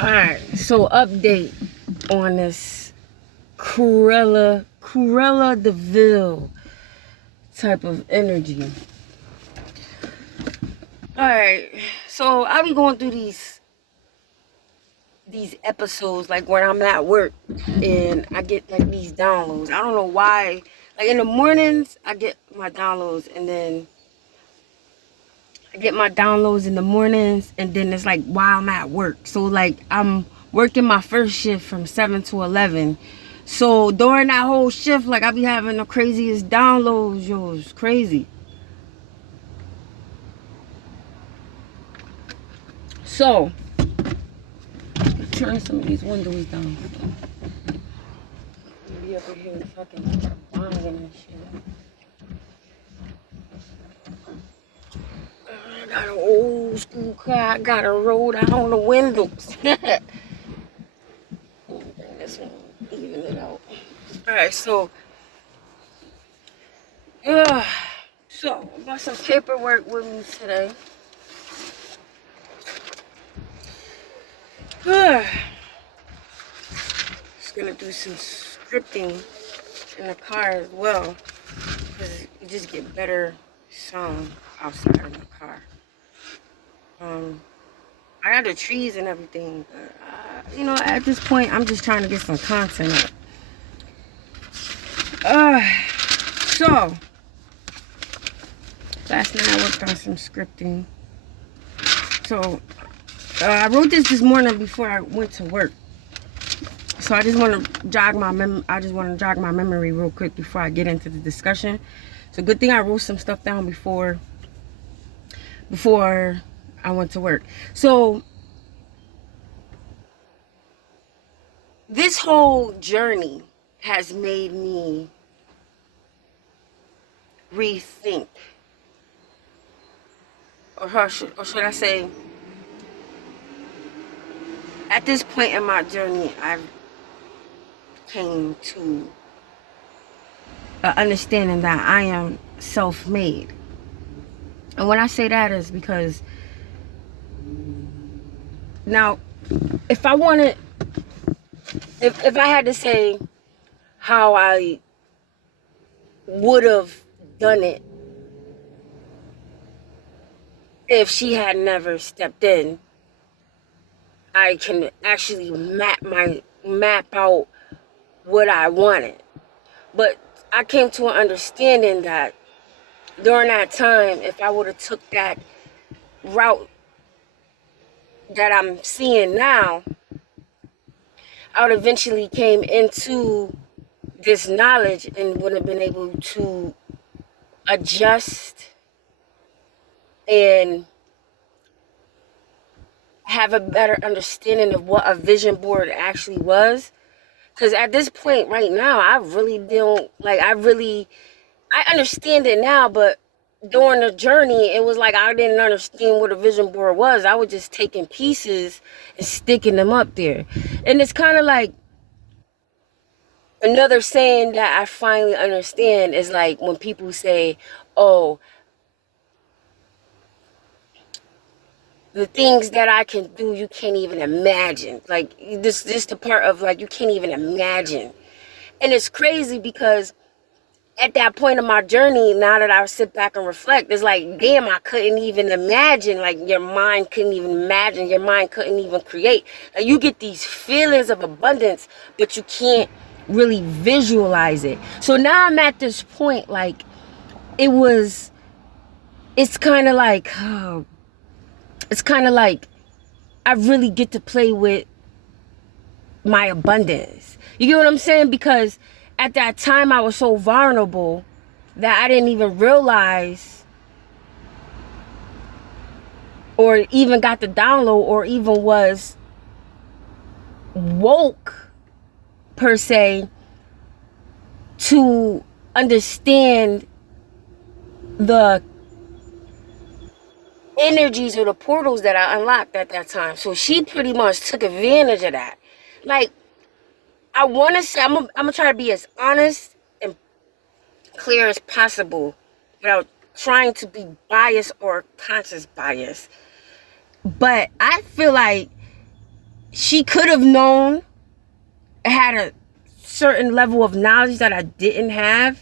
Alright, so update on this Cruella de Vil type of energy. Alright, so I be going through these episodes like when I'm at work and I get like these downloads. I don't know why. Like in the mornings I get my downloads and then I get my downloads in the mornings and then it's like while I'm at work. So like I'm working my first shift from 7 to 11. So during that whole shift, like I be having the craziest downloads, yo, it's crazy. So, turn some of these windows down. Be up in here fucking banging and shit. I got an old school car. I got a roll down the windows. This one, even it out. Alright, so so I got some paperwork with me today. Just gonna do some scripting in the car as well, because you just get better sound outside in the car. I got the trees and everything, but, at this point, I'm just trying to get some content up. So, last night I worked on some scripting. So, I wrote this morning before I went to work. So I just want to jog my memory real quick before I get into the discussion. So good thing I wrote some stuff down before I went to work. So this whole journey has made me rethink, or should I say, at this point in my journey, I've came to understanding that I am self-made. And when I say that is because now, if I wanted, if I had to say how I would have done it if she had never stepped in, I can actually map out what I wanted. But I came to an understanding that during that time, if I would have took that route that I'm seeing now, I would eventually came into this knowledge and would have been able to adjust and have a better understanding of what a vision board actually was. Because at this point right now, I really don't, like, I understand it now, but during the journey, it was like I didn't understand what a vision board was. I was just taking pieces and sticking them up there. And it's kind of like another saying that I finally understand is like when people say, oh, the things that I can do, you can't even imagine. Like this the part of like, you can't even imagine. And it's crazy because at that point of my journey, now that I sit back and reflect, it's like, damn, I couldn't even imagine. Like, your mind couldn't even imagine. Your mind couldn't even create. Like, you get these feelings of abundance, but you can't really visualize it. So now I'm at this point, like, it's kind of like, I really get to play with my abundance. You get what I'm saying? Because at that time I was so vulnerable that I didn't even realize or even got the download or even was woke per se to understand the energies or the portals that I unlocked at that time. So she pretty much took advantage of that. Like, I want to say, I'm gonna try to be as honest and clear as possible without trying to be biased or conscious bias. But I feel like she could have known, had a certain level of knowledge that I didn't have,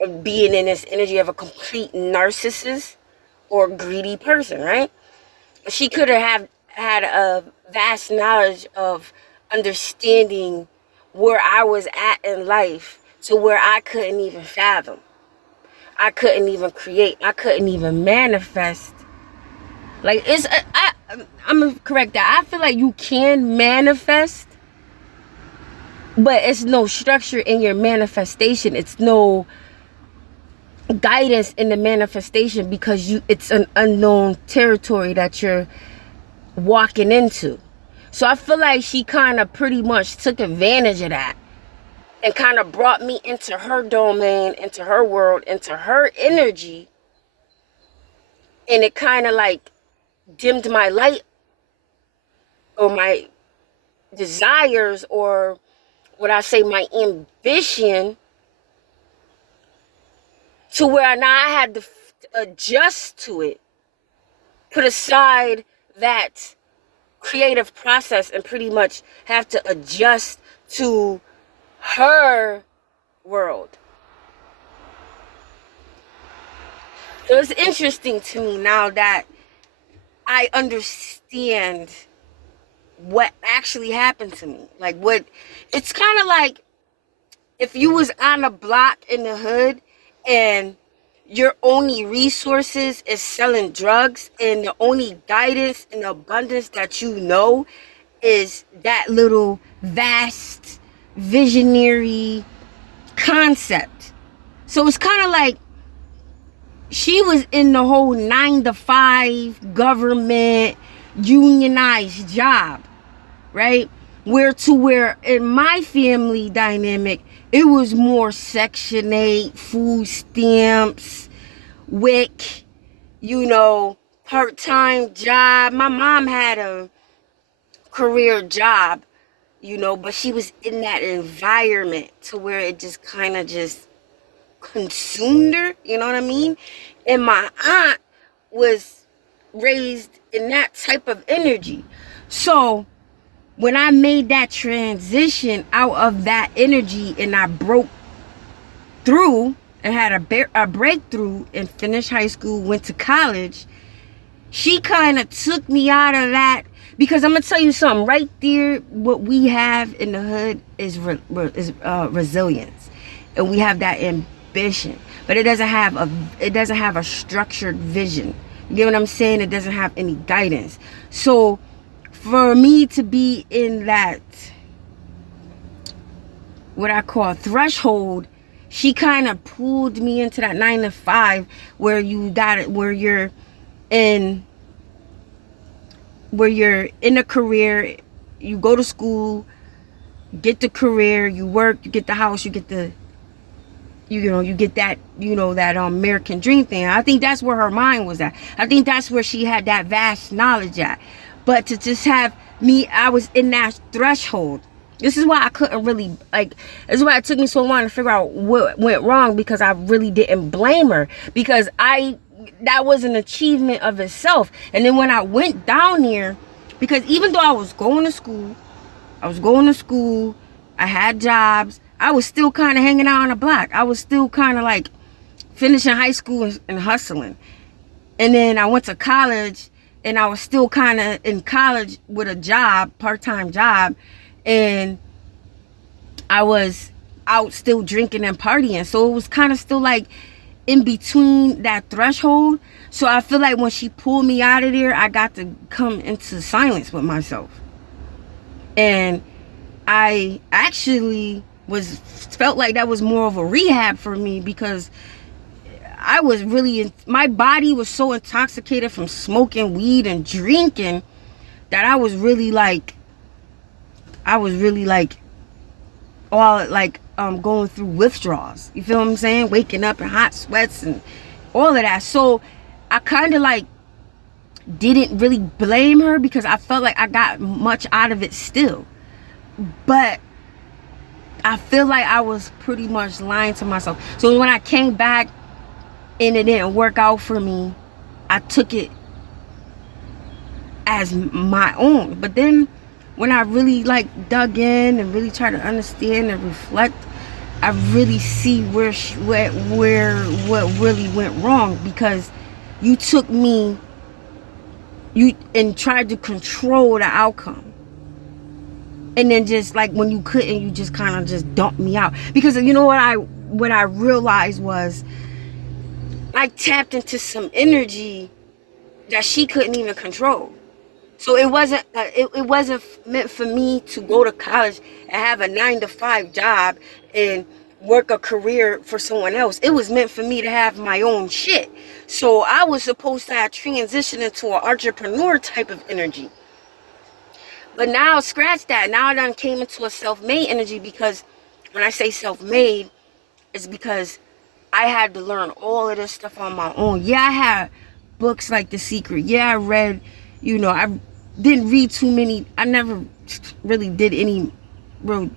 of being in this energy of a complete narcissist or greedy person, right? She could have had a vast knowledge of understanding where I was at in life to where I couldn't even fathom. I couldn't even create. I couldn't even manifest. Like, I'm gonna correct that. I feel like you can manifest, but it's no structure in your manifestation. It's no guidance in the manifestation because it's an unknown territory that you're walking into. So I feel like she kind of pretty much took advantage of that and kind of brought me into her domain, into her world, into her energy, and it kind of like dimmed my light or my desires, or what I say, my ambition, to where now I had to adjust to it, put aside that creative process and pretty much have to adjust to her world. So it's interesting to me now that I understand what actually happened to me. Like, what, it's kind of like if you was on a block in the hood and your only resources is selling drugs, and the only guidance and abundance that you know is that little vast visionary concept. So it's kind of like she was in the whole 9-to-5 government unionized job, right? Where in my family dynamic, it was more Section 8, food stamps, WIC, part-time job. My mom had a career job, but she was in that environment to where it just kind of just consumed her, you know what I mean? And my aunt was raised in that type of energy. So when I made that transition out of that energy and I broke through and had a breakthrough and finished high school, went to college, she kind of took me out of that. Because I'm going to tell you something right there, what we have in the hood is resilience. And we have that ambition. But it doesn't have a structured vision. You get what I'm saying? It doesn't have any guidance. So for me to be in that, what I call threshold, she kind of pulled me into that 9-to-5 where you're in a career, you go to school, get the career, you work, you get the house, you get the, you get that, that American dream thing. I think that's where her mind was at. I think that's where she had that vast knowledge at. But to just have me, I was in that threshold. This is why I couldn't really, this is why it took me so long to figure out what went wrong, because I really didn't blame her, because that was an achievement of itself. And then when I went down there, because even though I was going to school, I had jobs, I was still kind of hanging out on the block. I was still kind of like finishing high school and hustling. And then I went to college, and I was still kind of in college with a job, part-time job. And I was out still drinking and partying. So it was kind of still like in between that threshold. So I feel like when she pulled me out of there, I got to come into silence with myself. And I actually felt like that was more of a rehab for me, because I was really, my body was so intoxicated from smoking weed and drinking that I was really like going through withdrawals. You feel what I'm saying? Waking up in hot sweats and all of that. So I kind of like didn't really blame her, because I felt like I got much out of it still. But I feel like I was pretty much lying to myself. So when I came back and it didn't work out for me, I took it as my own. But then when I really like dug in and really tried to understand and reflect, I really see where what really went wrong, because you took me, you and tried to control the outcome, and then just like when you couldn't, you just kind of just dumped me out. Because you know what I realized was I tapped into some energy that she couldn't even control. So it wasn't it wasn't meant for me to go to college and have a 9-to-5 job and work a career for someone else. It was meant for me to have my own shit. So I was supposed to have transitioned into an entrepreneur type of energy. But now, scratch that. Now I done came into a self-made energy, because when I say self-made, it's because I had to learn all of this stuff on my own. Yeah, I had books like The Secret. Yeah, I read, I didn't read too many. I never really did any real,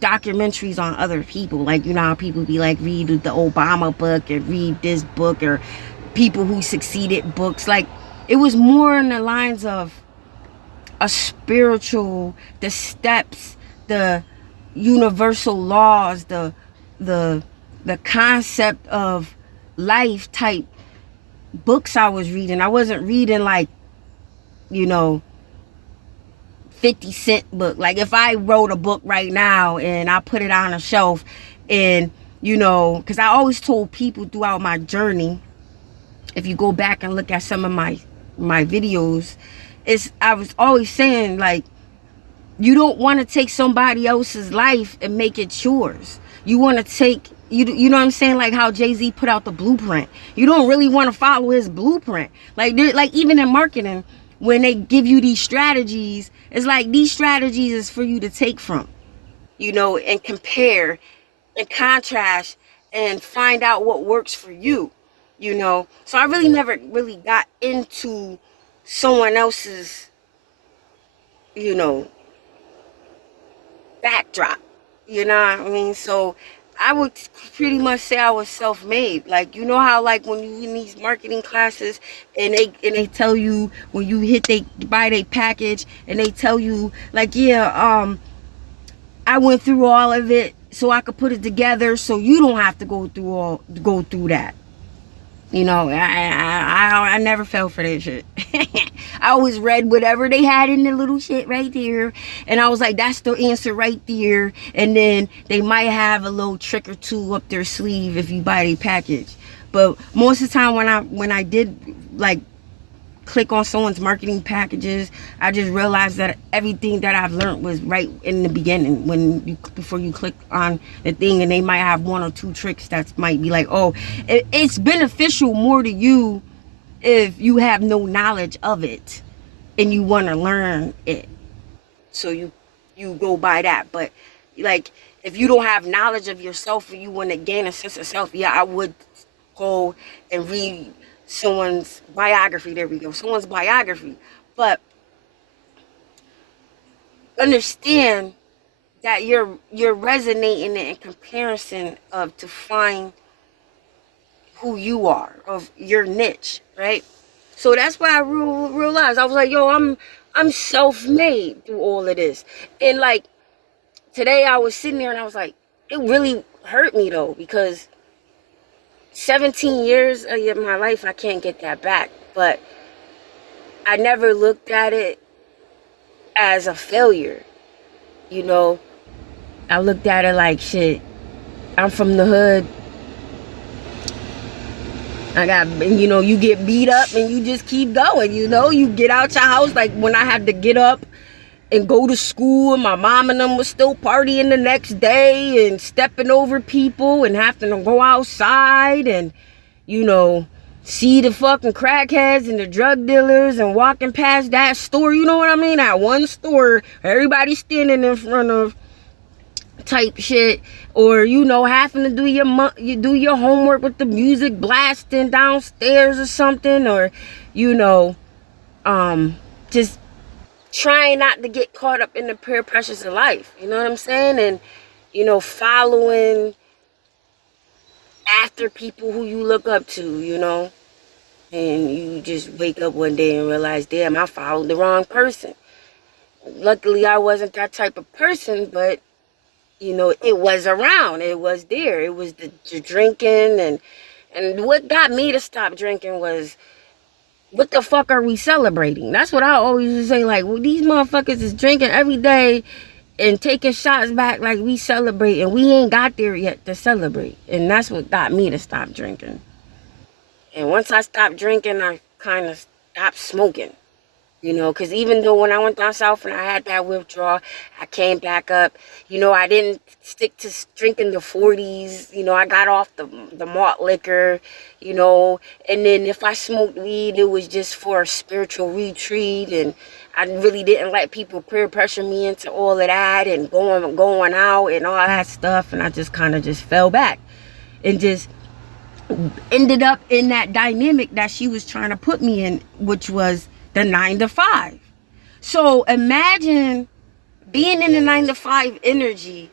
documentaries on other people. Like, how people be like, read the Obama book and read this book, or people who succeeded books. Like, it was more in the lines of a spiritual, the steps, the universal laws, the concept of life type books I was reading. I wasn't reading like, 50-cent book. Like, if I wrote a book right now and I put it on a shelf, and because I always told people throughout my journey, if you go back and look at some of my videos, I was always saying, like, you don't want to take somebody else's life and make it yours. You want to take, you know what I'm saying? Like how Jay-Z put out the blueprint. You don't really want to follow his blueprint. Like even in marketing, when they give you these strategies, it's like these strategies is for you to take from, and compare and contrast and find out what works for you, So I really never really got into someone else's, backdrop, you know what I mean? So I would pretty much say I was self-made. Like, you know how, like, when you in these marketing classes and they tell you when you buy their package, and they tell you like, yeah, I went through all of it so I could put it together, so you don't have to go through that. I never fell for that shit. I always read whatever they had in the little shit right there, and I was like, that's the answer right there. And then they might have a little trick or two up their sleeve if you buy a package. But most of the time when I did like click on someone's marketing packages, I just realized that everything that I've learned was right in the beginning, before you click on the thing, and they might have one or two tricks that might be like, oh, it's beneficial more to you if you have no knowledge of it and you want to learn it, so you go by that. But like, if you don't have knowledge of yourself and you want to gain a sense of self, yeah, I would go and read someone's biography. There we go, someone's biography. But understand that you're resonating it in comparison of to find who you are, of your niche, right? So that's why I realized, I was like, yo, I'm self-made through all of this. And like today I was sitting there and I was like, it really hurt me though, because 17 years of my life, I can't get that back. But I never looked at it as a failure, I looked at it like, shit, I'm from the hood. You get beat up and you just keep going, you get out your house. Like when I had to get up and go to school, and my mom and them was still partying the next day and stepping over people and having to go outside and, see the fucking crackheads and the drug dealers and walking past that store, you know what I mean? That one store, everybody standing in front of type shit, or having to do your homework with the music blasting downstairs or something, or just trying not to get caught up in the peer pressures of life, you know what I'm saying? And following after people who you look up to, And you just wake up one day and realize, damn, I followed the wrong person. Luckily, I wasn't that type of person, but you know, it was around. It was there. It was the drinking, and what got me to stop drinking was, what the fuck are we celebrating? That's what I always say. Like, well, these motherfuckers is drinking every day and taking shots back like we celebrate, and we ain't got there yet to celebrate. And that's what got me to stop drinking. And once I stopped drinking, I kind of stopped smoking. You know, because even though when I went down south and I had that withdrawal, I came back up. You know, I didn't stick to drinking the 40s. You know, I got off the malt liquor, you know. And then if I smoked weed, it was just for a spiritual retreat. And I really didn't let people peer pressure me into all of that and going out and all that stuff. And I just kind of just fell back and just ended up in that dynamic that she was trying to put me in, which was the 9 to 5. So imagine being in the 9 to 5 energy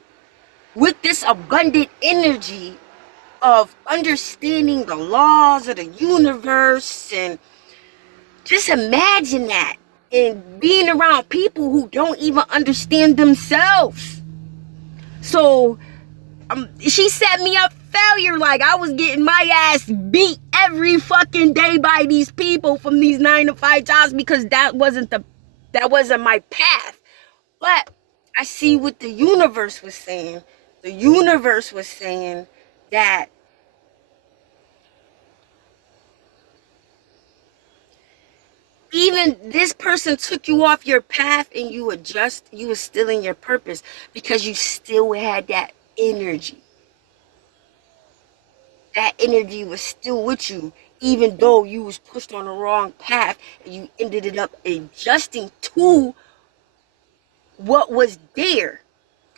with this abundant energy of understanding the laws of the universe, and just imagine that, and being around people who don't even understand themselves. So she set me up failure. Like, I was getting my ass beat every fucking day by these people from these 9 to 5 jobs, because that wasn't my path. But I see what the universe was saying. The universe was saying that even this person took you off your path and you were still in your purpose, because you still had that energy. That energy was still with you, even though you was pushed on the wrong path, and you ended up adjusting to what was there.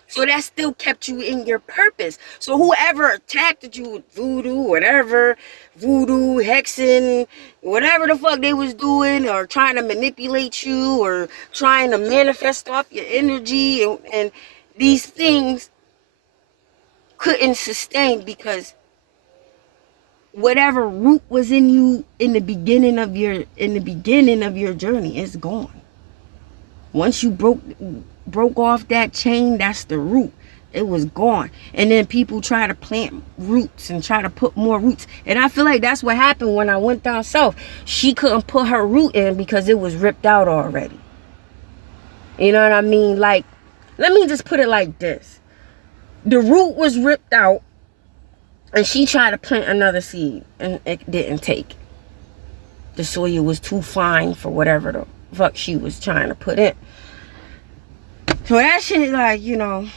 So that still kept you in your purpose. So whoever attacked you with voodoo, hexing, whatever the fuck they was doing, or trying to manipulate you, or trying to manifest off your energy, and these things couldn't sustain, because whatever root was in you in the beginning of your journey is gone. Once you broke off that chain, that's the root. It was gone. And then people try to plant roots and try to put more roots. And I feel like that's what happened when I went down south. She couldn't put her root in because it was ripped out already. You know what I mean? Like, let me just put it like this. The root was ripped out, and she tried to plant another seed, and it didn't take. The soil was too fine for whatever the fuck she was trying to put in. So that shit, like, you know.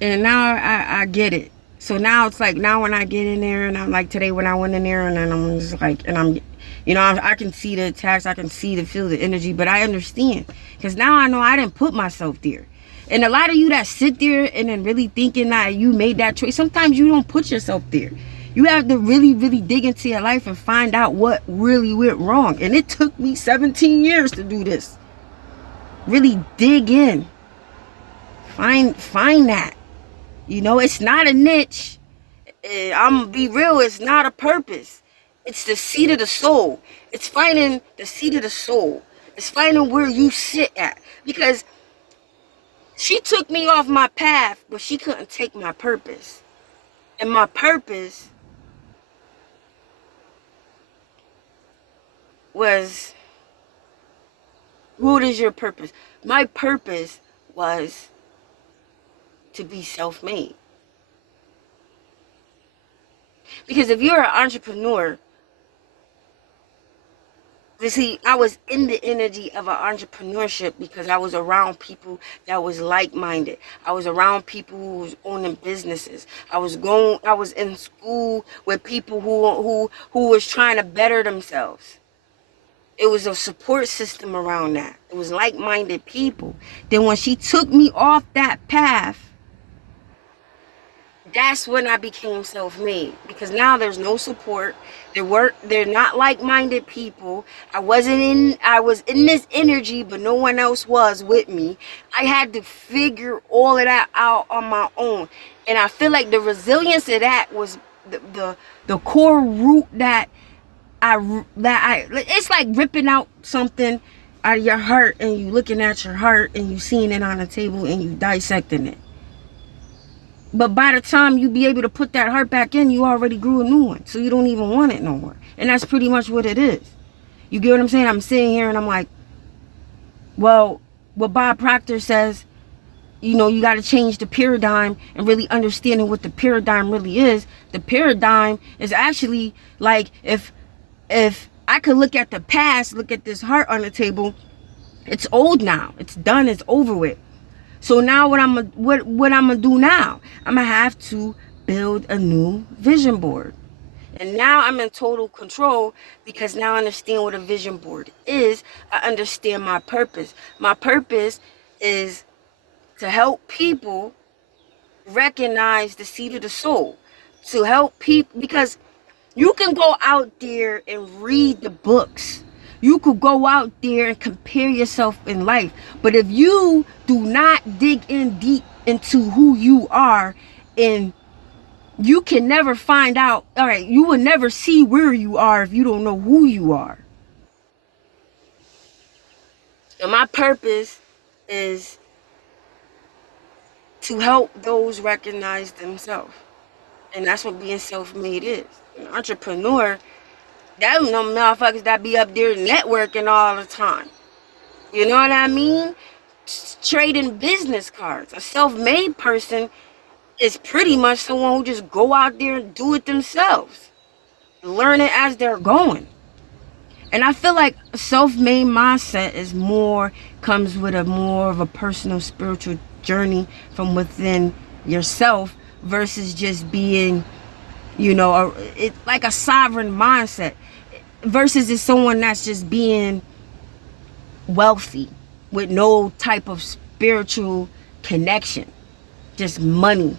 And now I get it. So now it's like, now when I get in there, and I'm like, today when I went in there, and then I'm just like, and I'm, you know, I can see the attacks, I can feel the energy, but I understand. Because now I know I didn't put myself there. And a lot of you that sit there and then really thinking that you made that choice, sometimes you don't put yourself there. You have to really, really dig into your life and find out what really went wrong. And it took me 17 years to do this. Really dig in. Find that. You know, it's not a niche. I'm gonna be real, it's not a purpose. It's the seat of the soul. It's finding the seat of the soul. It's finding where you sit at. Because she took me off my path, but she couldn't take my purpose. And my purpose was, what is your purpose? My purpose was to be self-made. Because if you're an entrepreneur, you see, I was in the energy of an entrepreneurship because I was around people that was like-minded. I was around people who was owning businesses. I was in school with people who was trying to better themselves. It was a support system around that. It was like-minded people. Then when she took me off that path, that's when I became self-made, because now there's no support. They're not like-minded people. I was in this energy, but no one else was with me. I had to figure all of that out on my own. And I feel like the resilience of that was the core root that it's like ripping out something out of your heart, and you looking at your heart and you seeing it on the table and you dissecting it. But by the time you be able to put that heart back in, you already grew a new one. So you don't even want it no more. And that's pretty much what it is. You get what I'm saying? I'm sitting here and I'm like, well, what Bob Proctor says, you know, you got to change the paradigm and really understanding what the paradigm really is. The paradigm is actually like, if I could look at the past, look at this heart on the table, it's old now. It's done. It's over with. So now what I'm gonna do now? I'm gonna have to build a new vision board. And now I'm in total control, because now I understand what a vision board is. I understand my purpose. My purpose is to help people recognize the seed of the soul. To help people, because you can go out there and read the books. You could go out there and compare yourself in life. But if you do not dig in deep into who you are, and you can never find out, all right, you will never see where you are if you don't know who you are. And my purpose is to help those recognize themselves. And that's what being self-made is. An entrepreneur, that them motherfuckers that be up there networking all the time. You know what I mean? Trading business cards. A self-made person is pretty much someone who just go out there and do it themselves. Learn it as they're going. And I feel like a self-made mindset is more, comes with a more of a personal spiritual journey from within yourself, versus just being, you know, like a sovereign mindset, versus is someone that's just being wealthy with no type of spiritual connection, just money,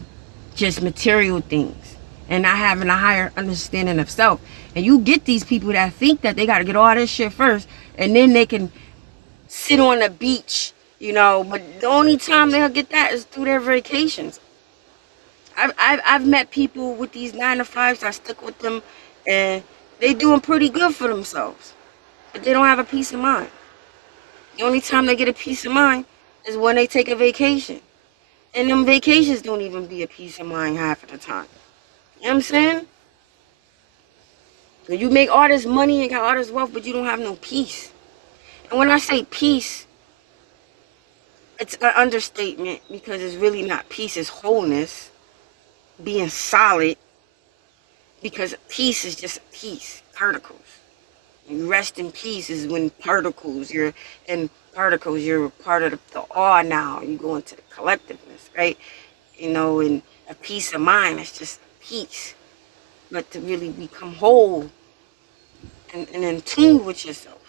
just material things, and not having a higher understanding of self. And you get these people that think that they got to get all this shit first, and then they can sit on the beach, you know. But the only time they'll get that is through their vacations. I've met people with these 9-to-5s. I stuck with them, and they doing pretty good for themselves, but they don't have a peace of mind. The only time they get a peace of mind is when they take a vacation. And them vacations don't even be a peace of mind half of the time. You know what I'm saying? When you make all this money and got all this wealth, but you don't have no peace. And when I say peace, it's an understatement, because it's really not peace, it's wholeness. Being solid. Because peace is just peace, particles. You rest in peace is when particles, you're part of the all now. You go into the collectiveness, right? You know, and a peace of mind is just peace. But to really become whole and in tune with yourself,